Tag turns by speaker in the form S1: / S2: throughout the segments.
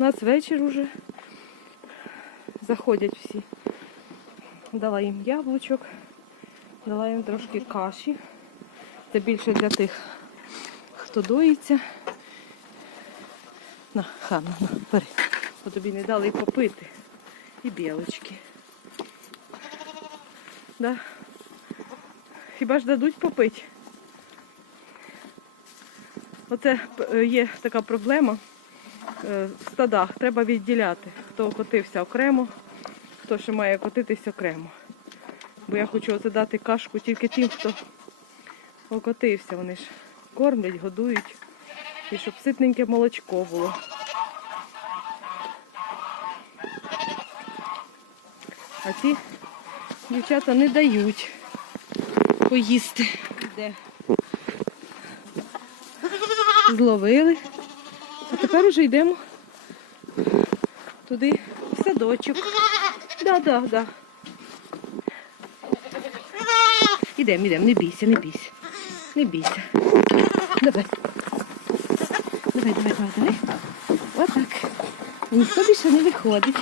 S1: У нас вечір уже. Заходять всі. Дала їм яблучок, дала їм трошки каші. Це більше для тих, хто доїться. На, Ханна, на, бери. Бо тобі не дали й попити. І білочки. Да. Хіба ж дадуть попити? Оце е, є така проблема в стадах. Треба відділяти, хто котився окремо, хто ще має котитись окремо. Бо я хочу оце дати кашку тільки тим, хто окотився. Вони ж кормлять, годують. І щоб ситненьке молочко було. А ці дівчата не дають поїсти. Зловили. А тепер уже йдемо туди, в садочок. Да, да, да. Ідемо, ідемо, не бійся, не бійся. Не бійся. Давай. Давай, давай, давай, давай. Отак. Ніхто більше не виходить.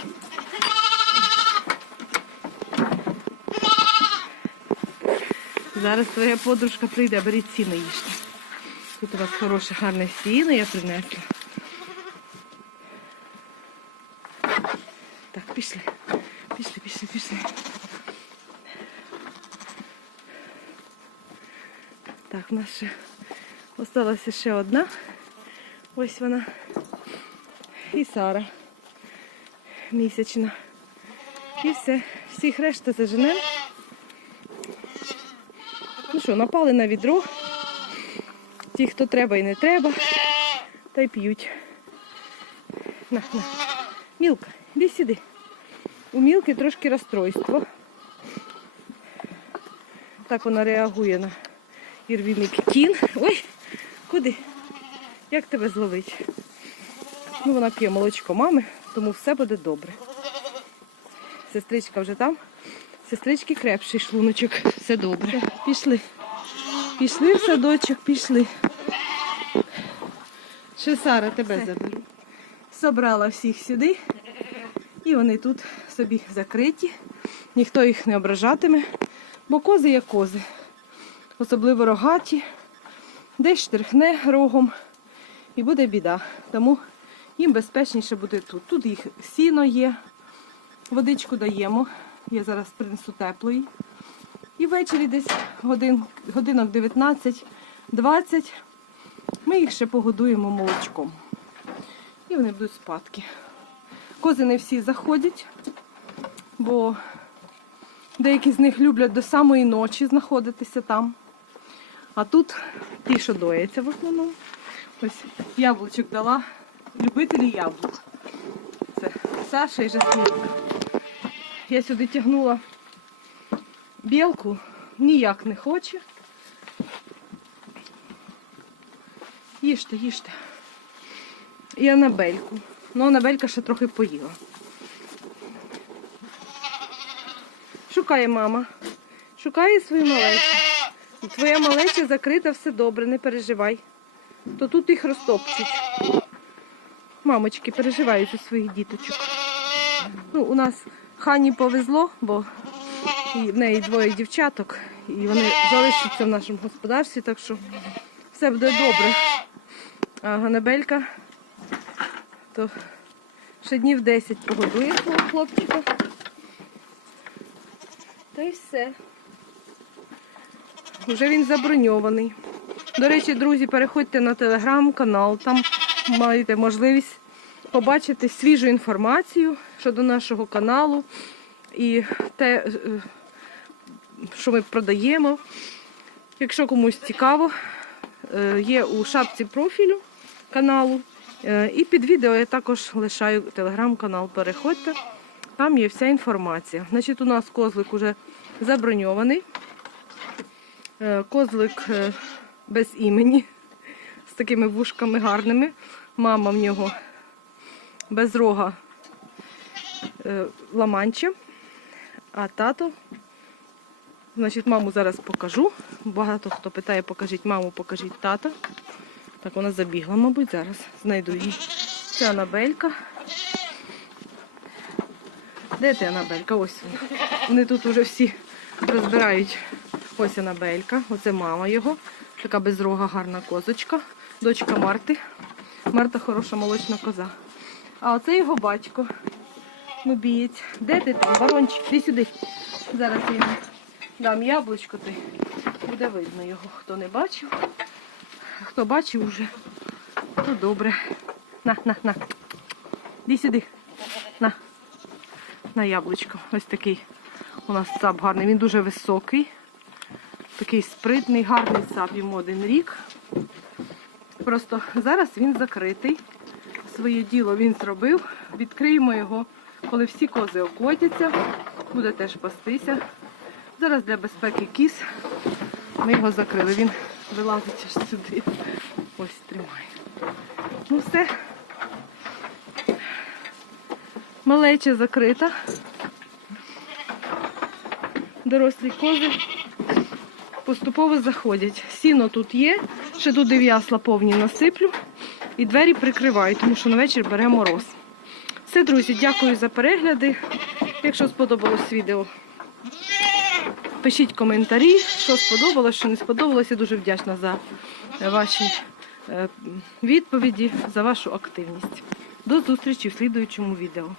S1: Зараз твоя подружка прийде, беріть сіно їжте. Тут у вас хороше, гарне сіно я принесла. Пішли. Пішли, пішли, пішли. Так, в нас ще осталася ще одна. Ось вона. І Сара місячна. І все. Всіх решта заженемо. Ну що, напали на відро. Ті, хто треба і не треба, та й п'ють. На, на. Мілка, іди сюди. У Мілки трошки розстройство. Так вона реагує на ірвіний кін. Ой, куди? Як тебе зловить? Ну, вона п'є молочко мами, тому все буде добре. Сестричка вже там. Сестрички крепший шлуночок. Все добре. Пішли. Пішли в садочок, пішли. Ще Сара тебе заберу. Собрала всіх сюди. І вони тут собі закриті. Ніхто їх не ображатиме. Бо кози є кози. Особливо рогаті. Десь штрихне рогом і буде біда. Тому їм безпечніше буде тут. Тут їх сіно є, водичку даємо. Я зараз принесу теплої. І ввечері десь годин, годинок 19-20 ми їх ще погодуємо молочком. І вони будуть спадки. Кози не всі заходять, бо деякі з них люблять до самої ночі знаходитися там. А тут ті, що дояться в основному. Ось яблучок дала любителі яблук. Це Саша і Жасмінка. Я сюди тягнула білку, ніяк не хоче. Їжте, їжте. І Анабельку. Ну, Анабелька ще трохи поїла. Шукає мама. Шукає свою малечу. Твоя малеча закрита, все добре, не переживай. То тут їх розтопчуть. Мамочки переживають у своїх діточок. Ну, у нас Хані повезло, бо в неї двоє дівчаток, і вони залишаться в нашому господарстві, так що все буде добре. А Ганабелька то ще днів 10 погодує хлопчика. Та й все. Вже він заброньований. До речі, друзі, переходьте на телеграм-канал, там маєте можливість побачити свіжу інформацію щодо нашого каналу і те, е, що ми продаємо. Якщо комусь цікаво, е, є у шапці профілю каналу. Е, І під відео я також лишаю телеграм-канал. Переходьте, там є вся інформація. Значить, у нас козлик уже заброньований. Е, Козлик е, без імені, з такими вушками гарними. Мама в нього без рога е, ламанча, а тато, значить, маму зараз покажу. Багато хто питає, покажіть маму, покажіть тата. Так, вона забігла, мабуть, зараз знайду її. Це Анабелька. Де ти Анабелька? Ось вони. Вони тут уже всі розбирають. Ось Анабелька, оце мама його. Така безрога гарна козочка. Дочка Марти. Марта хороша молочна коза. А оце його батько. Нубієць. Де ти там, барончик? Іди сюди. Зараз я дам яблучко, й буде видно його. Хто не бачив. Хто бачив вже, то добре. На, на, на. Іди сюди. На. На яблучко. Ось такий у нас цап гарний. Він дуже високий. Такий спритний, гарний цап, йому один рік. Просто зараз він закритий. Своє діло він зробив. Відкриємо його, коли всі кози окотяться. Буде теж пастися. Зараз для безпеки кіз ми його закрили. Він вилазить аж сюди. Ось тримає. Ну все. Малеча закрита. Дорослі кози поступово заходять. Сіно тут є, ще туди в'ясла повні насиплю і двері прикриваю, тому що на вечір бере мороз. Все, друзі, дякую за перегляди. Якщо сподобалось відео, пишіть коментарі, що сподобалось, що не сподобалось. Я дуже вдячна за ваші е, відповіді, за вашу активність. До зустрічі в слідуючому відео.